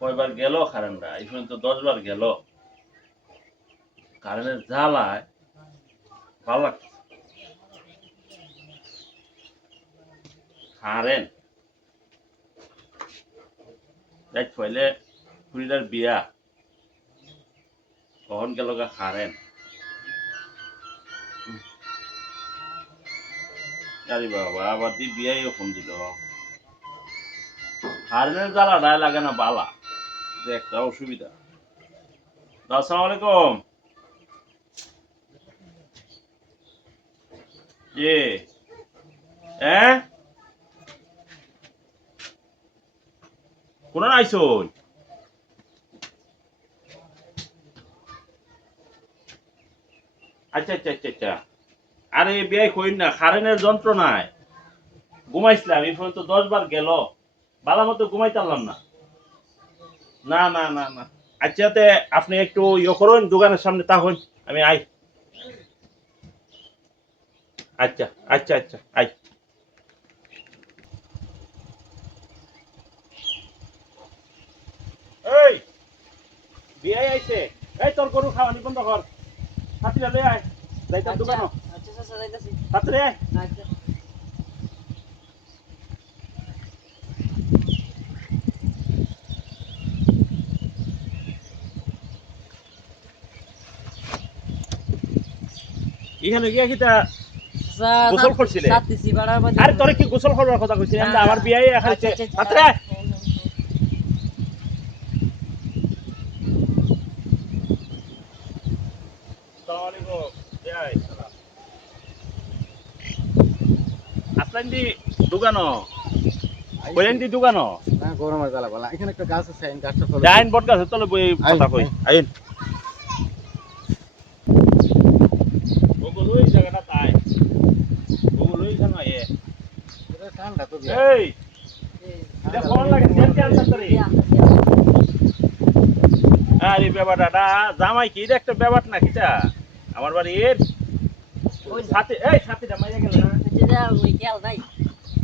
কয়বার গেল কারেন্টটা এই পর্যন্ত দশ বার গেল। কারেন্টের জ্বালায় ভালো লাগছে। কারেন্ট পয়লে খুড়িটার বিয়া। কখন গেল গা কারেন্ট বাবা, আবার দি বিয়াইও ফোন দিল। হারেনের জ্বালা ডায় লাগে না বালা। যে একটা অসুবিধা। আসসালামু আলাইকুম। জি হ্যাঁ কোন আচ্ছা আচ্ছা আচ্ছা আচ্ছা। আরে, বিয়াই কইন না কারেন্টের যন্ত্রণায়। ঘুমাইছিলাম, এই পর্যন্ত দশ বার গেল। বালা মতো ঘুমাইতে পারলাম না। না না না না। আচ্ছা তে আপনি একটু ইয়ে করুন দোকানের সামনে তাহন আমি আই। আচ্ছা আচ্ছা আচ্ছা আই। এই বিয়াই আইছে। এই তোর গরু খাওয়ানি বন্ধ কর। হাতিরা লই আয়। যাইতাম দোকানও। আচ্ছা আচ্ছা যাইতাছি। তাড়াতাড়ি আয়। আচ্ছা। এখানে গিয়া কিতা গোসল করছিলে? আরে তোরে কি গোসল করার কথা কইছিস আমরা আমার বিয়াই আচ্ছা, এখানে আচ্ছা, আচ্ছা। আসলেন দি দোকানো? দোকানো? না গরমের জ্বালা বলা এখানে একটা গাছ আছে এই গাছটা যাইন বট গাছে তলে আইন, কথা কই। আইন ওগুলোই জায়গাটা তাই ওগুলোই জানো এ এটা ঠান্ডা তো দিয়া। এই। লাগে? তেল তেল আরে ব্যাপারটা জামাই কি? একটা ব্যাপার না কিটা? আমার বাড়ির ওই সাথে এই সাথীটা মাইয়া গেল না? যেটা ওই খেয়াল নাই?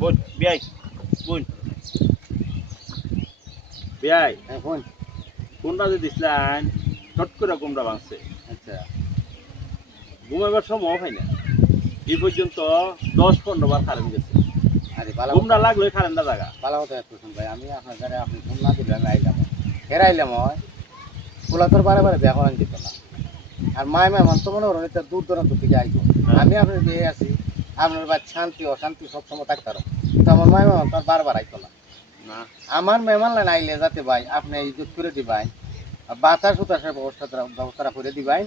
বোন বিয়াই বোন। বিয়াই হ্যাঁ, ফোন কোনটা যে দিছিলেন চট করে কোনটা ভাঙছে আচ্ছা। ঘুমাইবার সময় হয় না। এই পর্যন্ত দশ পনেরো বার কারেন্ট গেছে। আরে বালা লাগল কারেন্টটা জায়গা। বালা মতো একটু ভাই আমি আপনার ঘরে আপনি ফোন না দিলে আইলাম। ফের হয়। পোলা তোর বারে বারে বিয়া করান দিত না। আর মায় মনে করেন এটা দূর দূরান্ত থেকে আইবো হ্যাঁ। আমি আপনার বিয়ে আছি আপনার শান্তি অশান্তি সবসময় কিন্তু আমার মায় তার বারবার আইতো না। আমার মেহমান লাইন আইলে যাতে ভাই আপনি ইজ্জত করে দিবাই বাতাস উতাসের ব্যবস্থা ব্যবস্থাটা করে দিবাই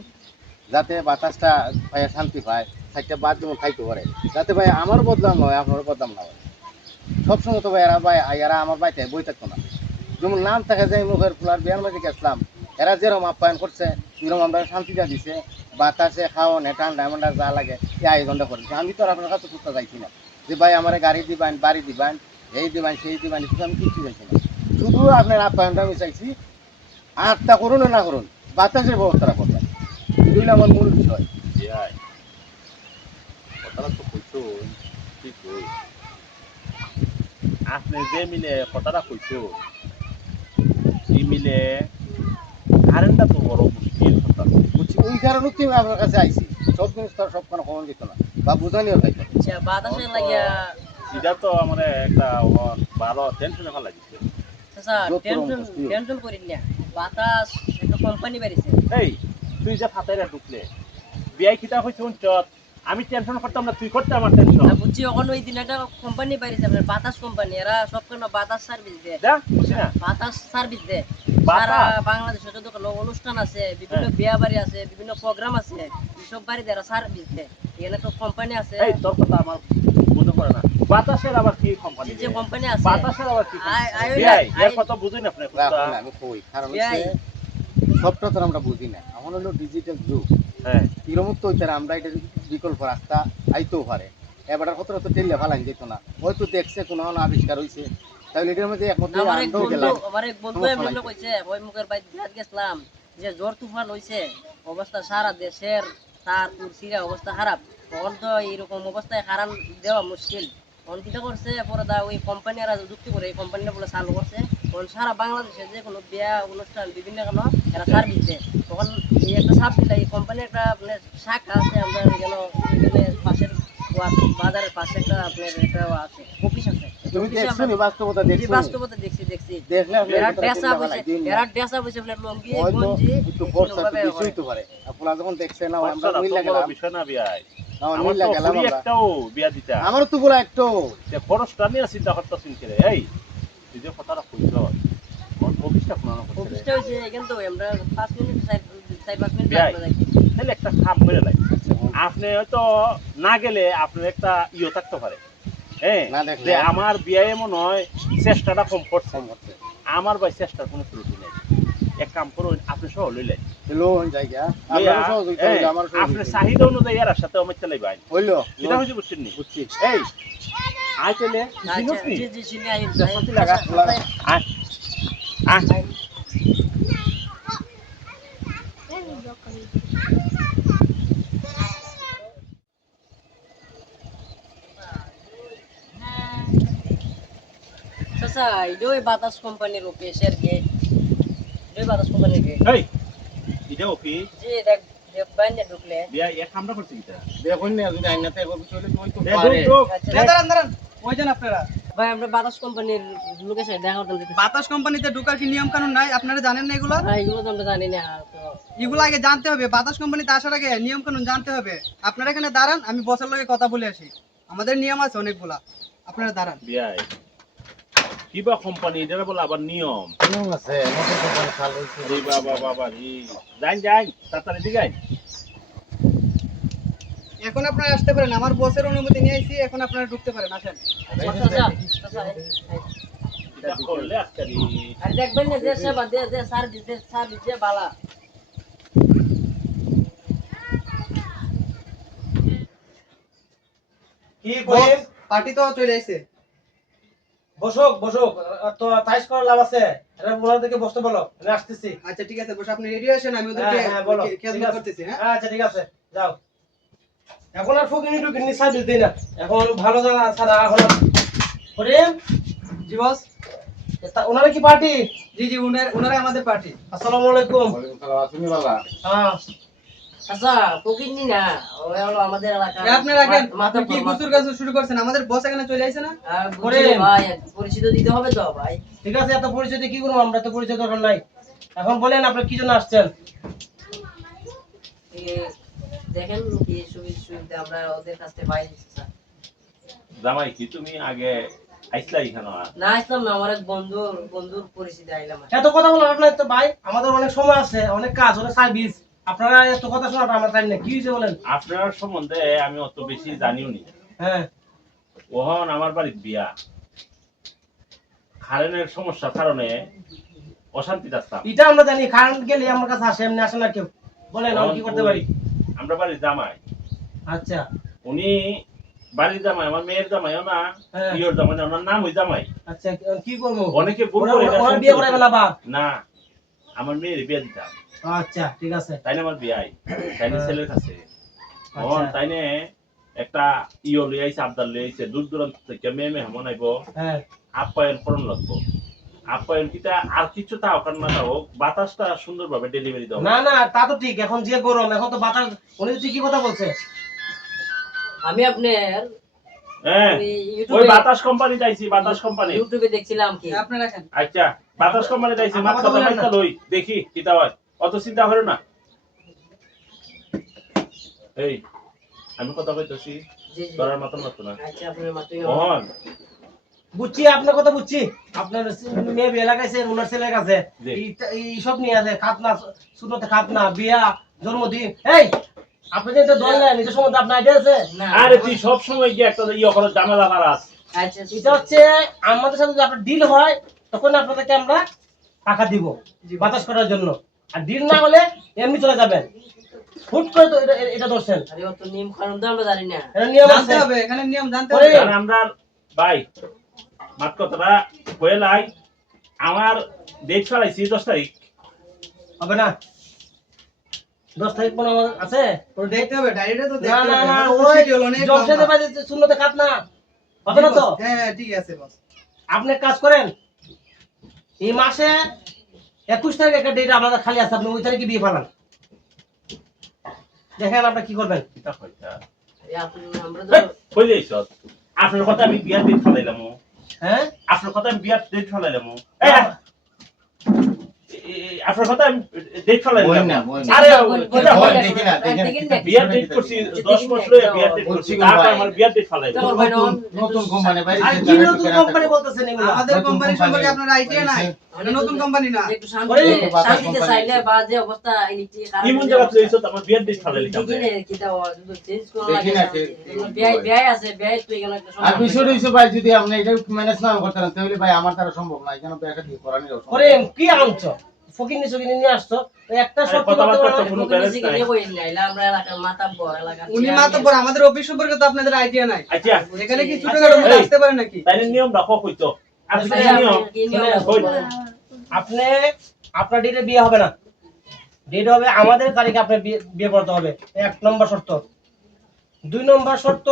যাতে বাতাসটা ভাইয়া শান্তি পায়, সাইডটা বাদ যেমন খাইতে পারে। যাতে ভাই আমার বদলাম হয় আপনার বদলাম না হয়। সবসময় তো ভাই এরা ভাই, এরা আমার বাড়িতে বই থাকতো না। যেমন নাম থাকে যে মুখের ফুলার বিয়ার মাঝে গেছিলাম, এরা যেরকম আপ্যায়ন করছে এরকম আমরা শান্তিটা দিছে। বাতাসে খাওয়ান ঠান্ডা মান্ডা যা লাগে, এই আয়োজনটা করেছে। আমি তো আপনার কাছে করতে চাইছি না যে ভাই আমার গাড়ি দিবেন, বাড়ি দিবেন, এই দিবেন, সেই দিবেন কিন্তু আমি কিচ্ছু চাইছি না। শুধু আপনার আপ্যায়নটা আমি চাইছি, আটটা করুন না করুন, বাতাসের ব্যবস্থাটা করবেন এগুলো আমার মূল বিষয়। কথাটা তো কইছো ঠিক কই? আপনি যে মিলে কথাটা কইছো এই মিলে? কারেন্টটা তো বড় মুশকিল কথা। বুঝছি ওই কারণে তো আমি আপনার কাছে আইছি। সব জিনিস তো সব কোনো কমন দিত না। বা বুঝানিও তাই আচ্ছা বাতাসে লাগিয়া এটা তো আমার একটা ভালো টেনশনে ভালো লাগছে। টেনশন বস্তু। টেনশন করিন না। বাতাস একটা কোম্পানি বাড়িছে। এই তুই যে ফাতাইরা ঢুকলে। বিয়াই খিতা হয়েছে উঞ্চত আমি টেনশন করতাম না তুই করতে আমার টেনশন বুঝছি ওখানে ওই দিন একটা কোম্পানি বাড়িছে আপনার বাতাস কোম্পানি এরা সব কোনো বাতাস সার্ভিস দেয়? বুঝছি না। বাতাস সার্ভিস দেয়। সারা বাংলাদেশে যত অনুষ্ঠান আছে বিভিন্ন হ্যাঁ। বিয়া বাড়ি আছে বিভিন্ন প্রোগ্রাম আছে সব বাড়িতে এরা সার্ভিস দেয়। এখানে একটা কোম্পানি আছে। এই তোর কথা আমার বুঝতে পারে না। বাতাসের আবার কি কোম্পানি যে কোম্পানি আছে। বাতাসের আবার কি আই- আই- বিয়াই এর কথা বুঝুই আপনি আমি কই? কারণ হচ্ছে সবটা তো আমরা বুঝি না। এখন হলো ডিজিটাল যুগ। হ্যাঁ। তো আমরা এটা বিকল্প রাস্তা আইতেও পারে। এবার কত তো যেত না। হয়তো দেখছে কোনো আবিষ্কার হইছে। তাহলে এটার মধ্যে একমত আমার এক বন্ধু গেলাম। আমার এক বন্ধু সমস্যা এমনি। কইছে ওই মুখের বাইরে গেছিলাম যে জ্বর তুফান হইছে অবস্থা সারা দেশের তার অবস্থা খারাপ। তখন তো এইরকম অবস্থায় হারান দেওয়া মুশকিল। কিটা করছে পরে দা ওই কোম্পানিরা যুক্তি করে এই কোম্পানিটা বলে চালু করছে। তখন সারা বাংলাদেশে যে কোনো বিয়া অনুষ্ঠান বিভিন্ন কেন এরা সার্ভিস দেয়। তখন এই একটা সাপ দিলে এই কোম্পানির একটা আপনার শাখা আছে আমরা এখানে এখানে পাশের বাজারের পাশে একটা আপনার একটা আছে অফিস আছে। দেখছ। বাস্তবতা দেখছি দেখছি। এরা ড্রেস। এরা ড্রেস আপনার লঙ্গি গঞ্জি একটু বর্ষা পারে। আপনারা যখন দেখছেন আমরা বিষয় না একটাও আমারও তো বলা একটু খরচটা নিয়ে চিন্তা করতেছেন কে এই যে কথাটা কইছ অফিসটা কোনো না অফিসটা কিন্তু আমরা পাঁচ মিনিট চার চার পাঁচ মিনিট। তাহলে একটা কাম করে লাগে আপনি হয়তো না গেলে আপনার একটা ইয়ে থাকতে পারে। হ্যাঁ আমার বিয়ে এমন হয় চেষ্টাটা কম করছে। হচ্ছে আমার ভাই চেষ্টার কোনো ত্রুটি এক কাম করুন আপনি সহ লইলেন লোন। জায়গা। লইয়া, আপনারও সহযোগিতা হইল, আমারও আপনার সহযোগিতা হইল। চাহিদা অনুযায়ী এর সাথে আমার চালাই ভাই। হইল এটা হচ্ছে বুঝছেন নি? বুঝছি। এই আয় তাহলে আচ্ছা, জি, জি, চিনি, আই- সত্যি আই- লাগা, লাগা। আয় আয়। চাচা, বাতাস কোম্পানির অফিসের গেট ওই বাতাস কোম্পানির গেট এই এটা অফিস জি দেখ দেখ ঢুকলে। বিয়া এক কামটা করছে কিটা দেখুন না যদি আইনাতে এগো বিষয় হলে তুই তো পারে। ঢুক ঢুক দেখ। দাঁড়ান দাঁড়ান। ওইজন আপনারা? ভাই আমরা বাতাস কোম্পানির লোকের সাথে দেখা করতে বাতাস কোম্পানিতে ঢোকার কি নিয়ম কানুন নাই? আপনারা জানেন না এগুলো? হ্যাঁ, এগুলো তো আমরা জানি না তো। এগুলো আগে জানতে হবে। বাতাস কোম্পানিতে আসার আগে নিয়ম কানুন জানতে হবে। আপনারা এখানে দাঁড়ান আমি বসের লগে কথা বলে আসি। আমাদের নিয়ম আছে অনেকগুলা। আপনারা দাঁড়ান। কিবা কোম্পানি এটা বলে আবার নিয়ম। নিয়ম আছে নতুন কোম্পানি চালু হইছে। রে বাবা বাবা রে যাই যাই তাড়াতাড়ি আয়। এখন আপনারা আসতে পারেন আমার বসের অনুমতি নিয়ে আইছি এখন আপনারা ঢুকতে পারেন আসেন। আচ্ছা। আর দেখবেন না যে সেবা দে দে দে বালা। কি বস, পার্টি তো চলে আসছে বসুক বসুক। তো তাইস করার লাভ আছে। এটা ওনার থেকে বসতে বলো আমি আসতেছি। আচ্ছা ঠিক আছে বসে আপনি রেডি আছেন? আমি ওদেরকে হ্যাঁ, হ্যাঁ, বলো। খেয়াল করতেছি হ্যাঁ? আচ্ছা ঠিক আছে। যাও। এখন আর ফুকিনি টুকিনি সার্ভিস দিই না। এখন ভালো জায়গা ছাড়া এখন করিম? জি বস। তা- ওনারা কি পার্টি জি জি উনার ওনারাই আমাদের পার্টি আসসালামু আলাইকুম। ওয়ালাইকুম সালাম, তুমি বাবা হ্যাঁ। আচ্ছা ফকিরনি না ওই হলো আমাদের এলাকা আপনি রাখেন কি গুসুর গাছ শুরু করছেন? আমাদের বস এখানে চলে আসছে না? করে ভাই পরিচিত দিতে হবে তো ভাই। ঠিক আছে এত পরিচয় কি করব? আমরা তো পরিচয় দরকার নাই। এখন বলেন আপনি কি জন্য আসছেন? দেখেন কি সুবিধা সুবিধা আমরা ওদের কাছ থেকে পাই। জামাই কি তুমি আগে আইসলা এখানে না আসলাম না আমার এক বন্ধুর বন্ধুর পরিচিতি আইলাম এত কথা বলার আপনার তো ভাই। আমাদের অনেক সময় আছে অনেক কাজ অনেক সার্ভিস আপনারা এত কথা শোনাটা আমরা জানি না কি হয়েছে বলেন? আপনার সম্বন্ধে আমি অত বেশি জানিও নি। হ্যাঁ। ওহন আমার বাড়ির বিয়া। কারেন্টের সমস্যার কারণে অশান্তি আসতাম এটা আমরা জানি কারেন্ট গেলে আমার কাছে আসে এমনি আসে না কেউ। বলেন আমি কি করতে পারি? আমরা বাড়ির জামাই। আচ্ছা। উনি বাড়ির জামাই আমার মেয়ের জামাইও না হ্যাঁ। ইয়োর জামাই না ওনার নাম ওই জামাই। আচ্ছা কি করব? অনেকে বিয়ে হচ্ছে। ফেলা বাদ না। আমার মেয়ের বিয়ে দিতাম। আচ্ছা ঠিক আছে। তাই না আমার বিয়াই তাই না হ্যাঁ। ছেলের কাছে। আচ্ছা। তখন তাই না একটা ইয়ে লই আইছে আবদার লই আইছে। দূর দূরান্ত থেকে মেয়ে মেয়ে হেমন আইব। হ্যাঁ। আপ্যায়ন করণ লাগবো। আপ্যায়ন কিটা আর কিছু তাও কারণ না তাও বাতাসটা সুন্দরভাবে ডেলিভারি দাও না না তা তো ঠিক। এখন যে গরম এখন তো বাতাস উনি তো ঠিকই কথা বলছে। আমি আপনার হ্যাঁ ওই বাতাস কোম্পানি যাইছি বাতাস কোম্পানি ইউটিউবে দেখছিলাম কি? আপনি রাখেন। আচ্ছা। বাতাস কোম্পানি যাইছি মাত কথা মাইতা লই দেখি কিতা হয়। অত চিন্তা করো না। এই আমি কথা কইতেছি জি জি। করার মতন মতো না। আচ্ছা আপনার মাতুই মোহন বুঝছি আপনার কথা বুঝছি। আপনার মেয়ে বিয়ে লাগাইছে ওনার ছেলের কাছে। সব নিয়ে আছে খাতনা শুনতে খাতনা বিয়া জন্মদিন। এই আপনি যে এটা ধরলেন এটা সম্বন্ধে আপনার আইডিয়া আছে? না। আরে তুই সব সময় গিয়ে একটা ইয়ে করে ঝামেলা পারাস আচ্ছা এটা হচ্ছে আমাদের সাথে যদি আপনার ডিল হয় তখন আপনাদেরকে আমরা টাকা দিব বাতাস করার জন্য। আর ডিল না হলে এমনি চলে যাবেন। হুট করে তো এটা- এটা ধরছেন। আরে অত নিয়ম কানুন তো আমরা জানি না। এটা নিয়ম আছে। হবে এখানে নিয়ম জানতে হবে। আমরা ভাই মাত কথাটা কয়ে লাই। আমার ডেট ফেলাইছি দশ তারিখ। হবে না। তারিখ কোনো হবে তো না দেখতে না হবে। না তো ওই বাজে না। হবে না হ্যাঁ হ্যাঁ ঠিক আছে বস। আপনি এক কাজ করেন এই মাসে একুশ তারিখ একটা ডেট আমাদের খালি আছে আপনি ওই তারিখে বিয়ে পালান দেখেন আপনার কি করবেন। কিতা কইতা এই আপনি- আমরা তো কইলে ইসত আপনার কথা আমি বিয়ার ডেট ফেলাইলাম হ্যাঁ? আপনার কথা আমি বিয়ার ডেট ফেলাইলাম আপনার কথা আমি ডেট বই না আরে বল- কিতা বল-? বই দেখি না দেখি না। দেখি না। বিয়ার ডেট করছি দশ মাস লয়ে বিয়ার ডেট করছি। তারপর আমার বিয়ার ডেট ফেলাইলাম। নতুন নতুন- নতুন কোম্পানি বাইরে আর কি নতুন কোম্পানি বলতেছেন এগুলো? আমাদের কোম্পানি সম্পর্কে আপনার আইডিয়া নাই। এটা নতুন কোম্পানি না। একটু শান্তি ওই বাতাস শান্তিতে চাইলে বা যে অবস্থা ইলেকট্রিক ইমন জায়গা তুই ইসত আমার বিয়ার ডেট ফেলাইলাম। দেখিনে কিটা চেঞ্জ করা দেখি লাগে না, শান্তি। ঠিক- এগুলো ব্যয় ব্যয় আছে ব্যয় তুই এখানে আর বিষয় রয়েছে ভাই যদি আপনি এটা ম্যানেজ না করতে পারেন তাহলে ভাই আমার দ্বারা সম্ভব না এখানে তো একটা দিয়ে করানি করে কি আনছো? ফকিনি সকিনি নিয়ে আসছো তো একটা আমরা এলাকার উনি আমাদের অফিস সম্পর্কে তো আপনাদের আইডিয়া নাই। আচ্ছা। এখানে কি আচ্ছা, ছোটখাটো। আসতে পারে নাকি? নিয়ম রাখো কইতো আপনি নিয়ম আপনি? আপনি আপনার ডেটে বিয়ে হবে না। ডেট হবে আমাদের তারিখে আপনার বিয়ে বিয়ে করতে হবে। এক নম্বর শর্ত। দুই নম্বর শর্ত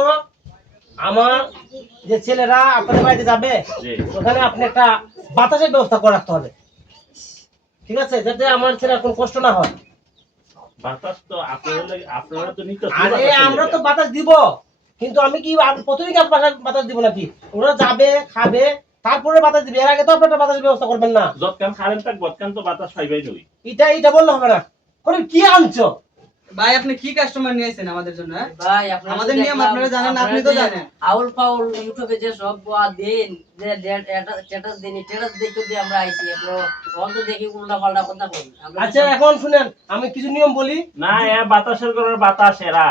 আমার যে ছেলেরা আপনাদের বাড়িতে যাবে ওখানে আপনি একটা বাতাসের ব্যবস্থা করে রাখতে হবে। ঠিক আছে? যাতে আমার ছেলে কোনো কষ্ট না হয়। বাতাস তো আপনারা আপনারা তো নিতে আরে আমরা তো বাতাস দিব। কিন্তু আমি কি প্রতিদিন বাতাস- বাতাস দিব নাকি? ওরা যাবে খাবে তারপরে বাতাস দিবে। এর আগে তো আপনারা বাতাসের ব্যবস্থা করবেন না। যতক্ষণ কারেন্ট থাক ততক্ষণ তো বাতাস পাইবাই নই এটা এটা বললে হবে না। করে কি আনছো? ভাই আপনি কি কাস্টমার নিয়েছেন আমাদের জন্য হ্যাঁ? ভাই আমাদের নিয়ম আপনারা জানেন, আপনি তো জানেন। আউল ফাউল ইউটিউবে যে সব বয়া দেন যে স্ট্যাটাস দেন স্ট্যাটাস দেখে দিয়ে আমরা আইছি আপনারা অন্ত দেখি উল্টা পাল্টা কথা বল। আমরা আচ্ছা এখন শুনেন আমি কিছু নিয়ম বলি। না এ বাতাসের ঘরের বাতাস এরা।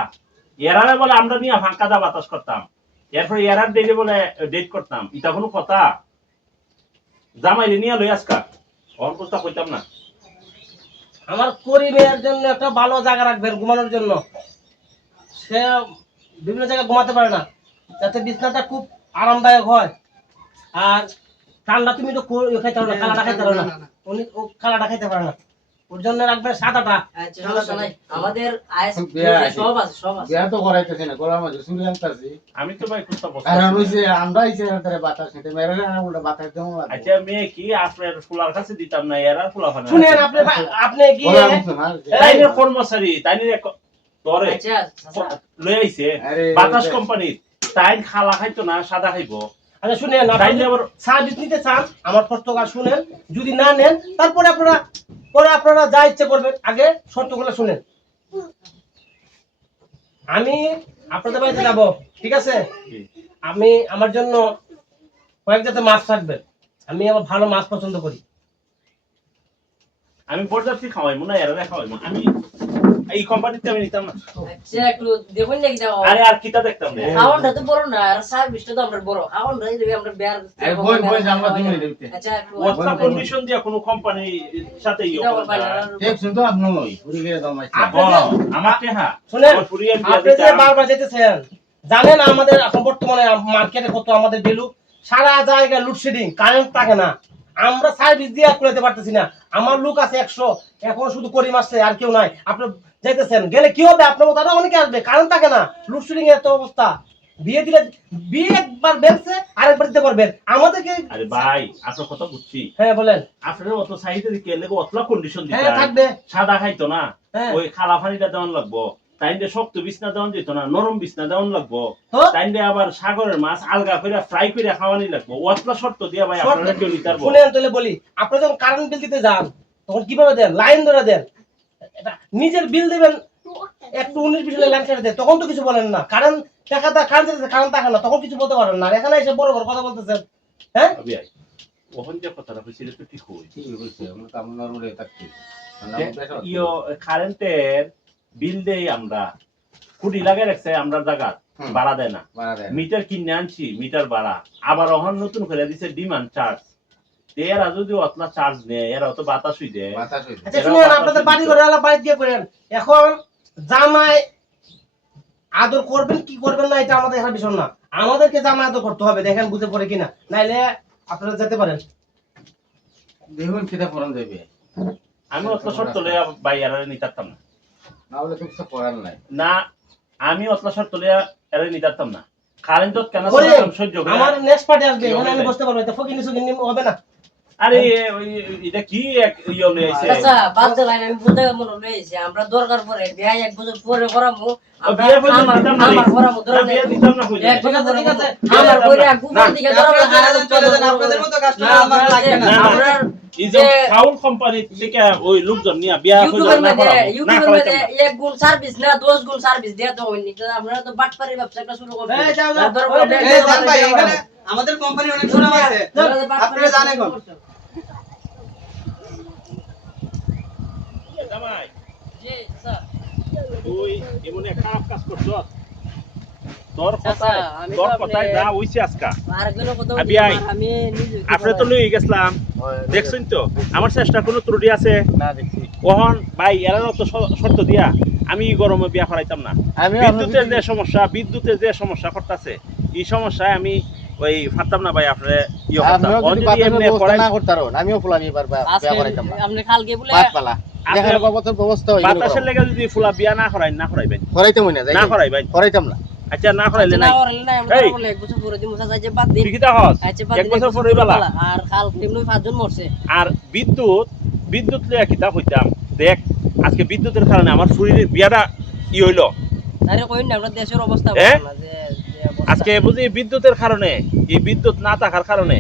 এরারে বলে আমরা নিয়ে ফাঁকা দা বাতাস করতাম। এরপর এরার ডেটে বলে ডেট করতাম। এটা কোনো কথা। জামাইলে নিয়ে লই আজকা। অন কথা কইতাম না। আমার পরিবের জন্য একটা ভালো জায়গা রাখবেন ঘুমানোর জন্য। সে বিভিন্ন জায়গায় ঘুমাতে পারে না। যাতে বিছনাটা খুব আরামদায়ক হয়। আর ঠান্ডা তুমি তো ইয়ে খাইতে পারো না খালাটা খাইতে পারো না। উনি ও খালাটা খাইতে পারে না। ওর জন্য রাখবে সাদাটা আচ্ছা সমস্যা নাই আমাদের। সব আছে সব আছে। বিয়া তো করাইতেছে না করার মাঝে শুনে আনতেছি। আমি তো ভাই কারণ বসতাম হইছে আমরা তারে বাতাস নিতে মেরে না উল্টা বাতাস দেবো আচ্ছা মেয়ে কি? আপনার ফুলার কাছে দিতাম না এরা ফুলা ফানা শুনেন আপনি আপনি গিয়ে তাই কর্মচারী তাই নিয়ে তোরে আচ্ছা লই আইছে। বাতাস কোম্পানির। তাই খালা খাইতো না সাদা খাইবো। আচ্ছা শুনেন সার্ভিস নিতে চান আমার শুনেন যদি না নেন তারপরে আপনারা পরে আপনারা যা ইচ্ছে করবেন আগে শর্তগুলো শুনেন। আমি আপনাদের বাড়িতে যাব ঠিক আছে? আমি আমার জন্য কয়েক জাতের মাছ রাখবেন আমি আবার ভালো মাছ পছন্দ করি। আমি পর্যাপ্তি খাওয়াই মনে হয় এরা খাওয়াই আমি এই কোম্পানিতে আমি নিতাম না। আচ্ছা একটু দেখুন নাকি দাও আরে আর কিটা দেখতাম রে? খাওয়ানটা তো বড় না আর সার্ভিসটা তো আমরা বড়। খাওয়ানটা যদি আমরা বেয়ার আরে বই বই আমরা দিমে দিতে আচ্ছা একটু ওয়াটসঅ্যাপ কন্ডিশন দিয়া কোনো কোম্পানির সাথে ইয়ে না। না। ঠিক শুনতো আপনি নই পুরি গিয়ে দাও ও, আমার টেহা শুনেন, আপনি যে দিতাম। বারবার যেতেছেন জানেন আমাদের এখন বর্তমানে মার্কেটে কত আমাদের ভ্যালু সারা জায়গায় লোডশেডিং কারেন্ট থাকে না। আমরা সার্ভিস দিয়ে কুলাতে পারতেছি না। আমার লোক আছে একশো এখন শুধু করিম আসছে আর কেউ নাই। আপনি যাইতেছেন গেলে কি হবে? আপনার মতো আরও অনেকে আসবে কারেন্ট থাকে না লোডশেডিং এর এত অবস্থা। বিয়ে দিলে বিয়ে একবার বেরছে আরেকবার দিতে পারবেন। আমাদেরকে আরে ভাই আপনার কথা বুঝছি। হ্যাঁ বলেন। আপনার অত চাহিদা দিকে লেগে অতলা কন্ডিশন দিতে হ্যাঁ থাকবে। সাদা খাইতো না। হ্যাঁ। ওই খালা ফানিটা দেওয়ান লাগবো। তাইলে শক্ত বিছনা দেওয়ান যেত না নরম বিছনা দেওয়ান লাগবো। তো? আবার সাগরের মাছ আলগা করে ফ্রাই করে খাওয়ানি লাগবো। অতলা শর্ত দিয়া ভাই আপনারা কেউ নিতে পারব শুনেন তাহলে বলি আপনি যখন কারেন্ট বিল দিতে যান তখন কীভাবে দেন? লাইন ধরে দেন। এটা নিজের বিল দেবেন একটু উনিশ বিশ লাইন কেটে দেন তখন তো কিছু বলেন না। কারেন্ট টাকা তা কারেন্ট কারেন্ট থাকে না তখন কিছু বলতে পারেন না। এখানে এসে বড় বড় কথা বলতেছেন হ্যাঁ? ওখান যে কথাটা কইছিল তো ঠিক আমরা তো আমরা নরমালি থাকছি ইয়ো কারেন্টের বিল দেই আমরা কুড়ি লাগাই রাখছে আমরা জায়গা। ভাড়া দেয় না। মিটার কিনে আনছি মিটার ভাড়া। আবার অহন নতুন করে দিছে ডিমান্ড চার্জ এরা যদি অতলা চার্জ নেয় এরা তো বাতাসই দেয়। আচ্ছা শুনুন আপনাদের বাড়ি ঘরে আলা দিয়ে করেন। এখন জামাই আদর করবেন কি করবেন না এটা আমাদের এখানে বিষয় না। আমাদেরকে জামাই আদর করতে হবে দেখেন বুঝে পড়ে কিনা। নাইলে আপনারা যেতে পারেন। দেখুন ফোরন দেবে আমি অতলা শর্ত লইয়া বাইয়ারা নিতারতাম না। না হলে তো কিছু নাই। না আমি অতলা শর্ত লইয়া এরা নিতারতাম না। কারেন্ট কেন সহ্য করে আমার নেক্সট পার্টি আসবে এখানে আমি? বসতে পারব এটা ফকিনি সুকিনি হবে না। আরে ওই এটা কি এক ইয়ে আইছে আচ্ছা বাদ দে লাইন আমি বুঝতে মনে লইছি আমরা দরকার পরে বিয়া এক বছর পরে করামু আমরা আমার দিতাম না আমার করামু ধরে বিয়ে দিতাম না কইলে। এক বছর ঠিক আছে, আমার কইরা দিতাম দিকে ধরে আপনারা চলে যান, চলে যান, আপনাদের মতো কাস্টমার আমার লাগবে না না, না। আমরা এই যে যে- কোম্পানি থেকে ওই লোকজন নিয়ে বিয়া হইল না মধ্যে না ইউটিউবের করাইতাম মধ্যে না। এক গুণ সার্ভিস না দশ গুণ সার্ভিস দেয়া তো হয়নি। তো তো বাটপারি ব্যবসা শুরু করবেন এই যাও, যাও। তারপর ওই ব্যাংক এই থেকে জান ভাই এখানে আমাদের কোম্পানি অনেক সুনাম আছে। আপনারা জান এখন জামাই, জি স্যার তুই এমন খারাপ কাজ। তোর আচ্ছা, কথায় তোর কথায় যা হইছে আজকা। আরেকজনের কথা আবি আই। আমি আপনি তো লই গেছিলাম। দেখছেন তো? আমার চেষ্টা কোনো ত্রুটি আছে? কখন? ভাই এরা তো শর্ত দিয়া আমি গরমে বিয়া করাইতাম না। বিদ্যুতের যে সমস্যা বিদ্যুতের যে সমস্যা করতেছে এই সমস্যায় আমি ওই পারতাম না ভাই আপনার ইয়ে করতাম। আমিও বিয়া করাইতাম না। আপনি কালকে বলে বাবতের ব্যবস্থা হয় বাতাসের লেগে যদি ফুলা বিয়া না করাই না করাইবেন করাইতাম না যাই না করাইবেন করাইতাম না। আচ্ছা না করাইলে না নাই আমরা এই। বলে এক বছর পরে দিমু চাচা যে বাদ ঠিকই তো হস আচ্ছা এক বছর পরে বেলা। আর পাঁচজন মরছে। আর বিদ্যুৎ বিদ্যুৎ লিয়া কিতাব হইতাম দেখ আজকে বিদ্যুতের কারণে আমার শরীরের বিয়াটা ই হইল। কইন না আমরা দেশের অবস্থা ভালো না যে যে অবস্থা। আজকে বুঝি বিদ্যুতের কারণে এই বিদ্যুৎ না থাকার কারণে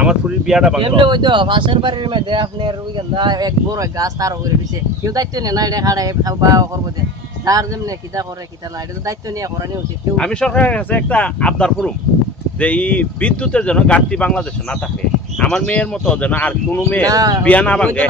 আমার শরীর বিয়াটা ভাঙলো এমনি ওই তো পাশের বাড়ির মধ্যে আপনার ওই গেন্দা এক বড় গাছ তার করে দিছে। কেউ দায়িত্ব নেয় না এটা খাড়াই খাওয়া করব দে। যার যেমনি কিতা করে কিতা না এটা তো দায়িত্ব নিয়ে করানি উচিত। আমি সরকারের কাছে একটা আবদার করুম যে এই বিদ্যুতের জন্য ঘাটতি বাংলাদেশে না থাকে। আমার মেয়ের মতো যেন আর কোনো মেয়ে বিয়া না ভাঙে।